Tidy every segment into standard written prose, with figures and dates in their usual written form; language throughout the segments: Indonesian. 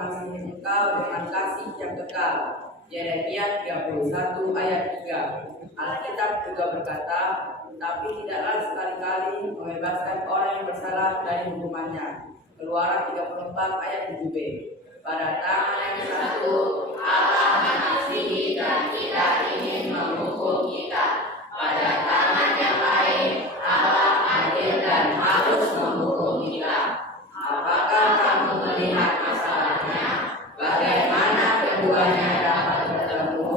mengasihi engkau dengan kasih yang kekal. Yeremia 31 ayat 3. Alkitab juga berkata, tapi tidaklah sekali-kali membebaskan orang yang bersalah dari hukumannya. Keluaran 34 ayat 7b. Pada tangan yang satu Allah mengasihi dan tidak ingin menghukum kita. Pada tangan yang lain Allah adil dan harus menghukum kita. Apakah kamu melihat masalahnya? Bagaimana keduanya dapat bertemu?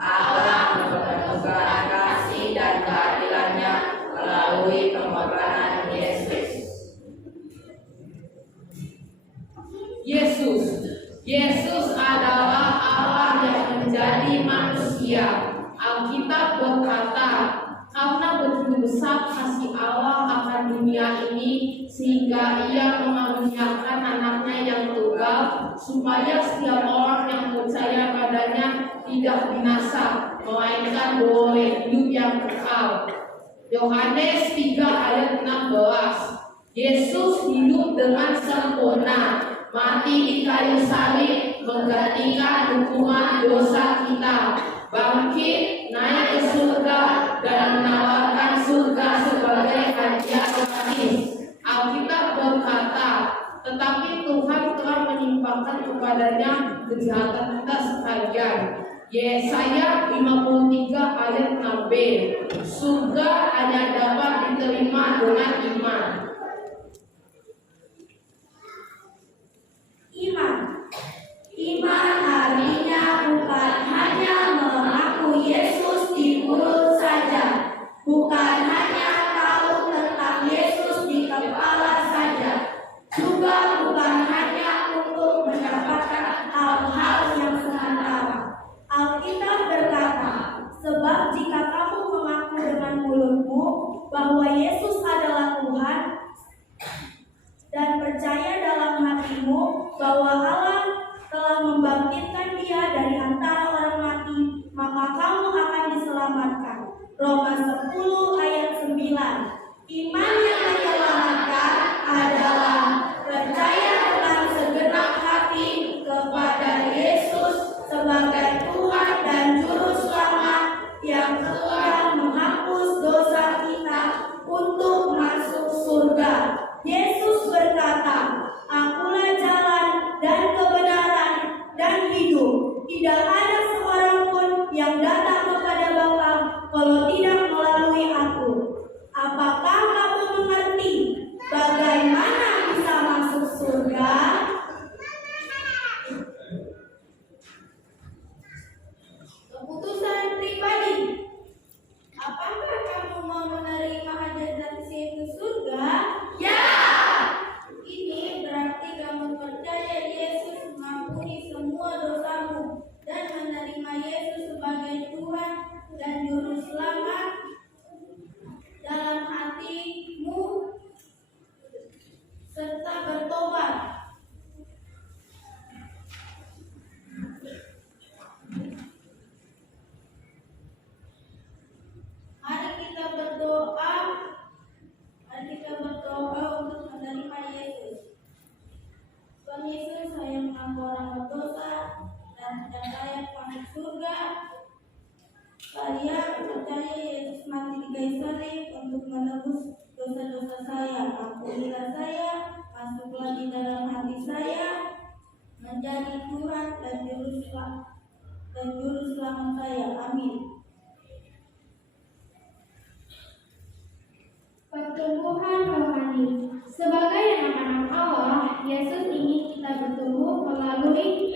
Allah mempertemukan kasih dan keadilannya melalui pengorbanan Yesus. Yesus adalah Allah yang menjadi manusia. Alkitab berkata, karena begitu besar kasih Allah akan dunia ini, sehingga Ia mengaruniakan anaknya yang tunggal, supaya setiap orang yang percaya padanya tidak binasa, melainkan beroleh hidup yang kekal. Yohanes 3 ayat 16. Yesus hidup dengan sempurna, mati di kayu salib menggantikan hukuman dosa kita, bangkit naik ke surga dan menawarkan surga sebagai hadiah gratis. Alkitab berkata, tetapi Tuhan telah menimpakan kepadanya kejahatan kita sekalian. Yesaya 53 ayat 6b. Surga hanya dapat diterima dengan iman. Iman artinya bukan hanya mengaku Yesus di mulut saja, bukan hanya tahu tentang Yesus di kepala saja, juga bukan hanya untuk mendapatkan hal-hal yang sementara. Alkitab berkata, sebab jika kamu mengaku dengan mulutmu bahwa Yesus adalah Tuhan dan percaya dalam hatimu bahwa Allah telah membangkitkan Dia dari antara orang mati, maka kamu akan diselamatkan. Roma 10 ayat 9. Iman yang menyelamatkan adalah percaya dengan segenap hati kepada Yesus sebagai Tuhan dan Juru Selamat yang telah menghapus dosa kita untuk masuk surga. Yesus berkata, "Akulah jalan dan kebenaran dan hidup. Tidak ada seorang pun yang datang kepada Bapa kalau tidak melalui Aku." Apakah kamu mengerti bagaimana bisa masuk surga? Keputusan pribadi. Apakah kamu mau menerima hadiah gratis yaitu surga? Ya! Ini berarti kamu percaya Yesus mengampuni semua dosamu dan menerima Yesus sebagai Tuhan dan Juru Selamat dalam hatimu serta bertobat. Mari kita berdoa. Untuk menerima Yesus. Tuhan Yesus, saya mengaku orang berdosa dan tidak layak masuk surga. Saya percaya Yesus mati di kayu salib untuk menebus dosa-dosa saya. Ampunilah saya, masuklah di dalam hati saya, menjadi Tuhan dan Juru Selamat saya. Amin. Pertumbuhan rohani. Sebagai anak-anak Allah, Yesus ingin kita bertumbuh melalui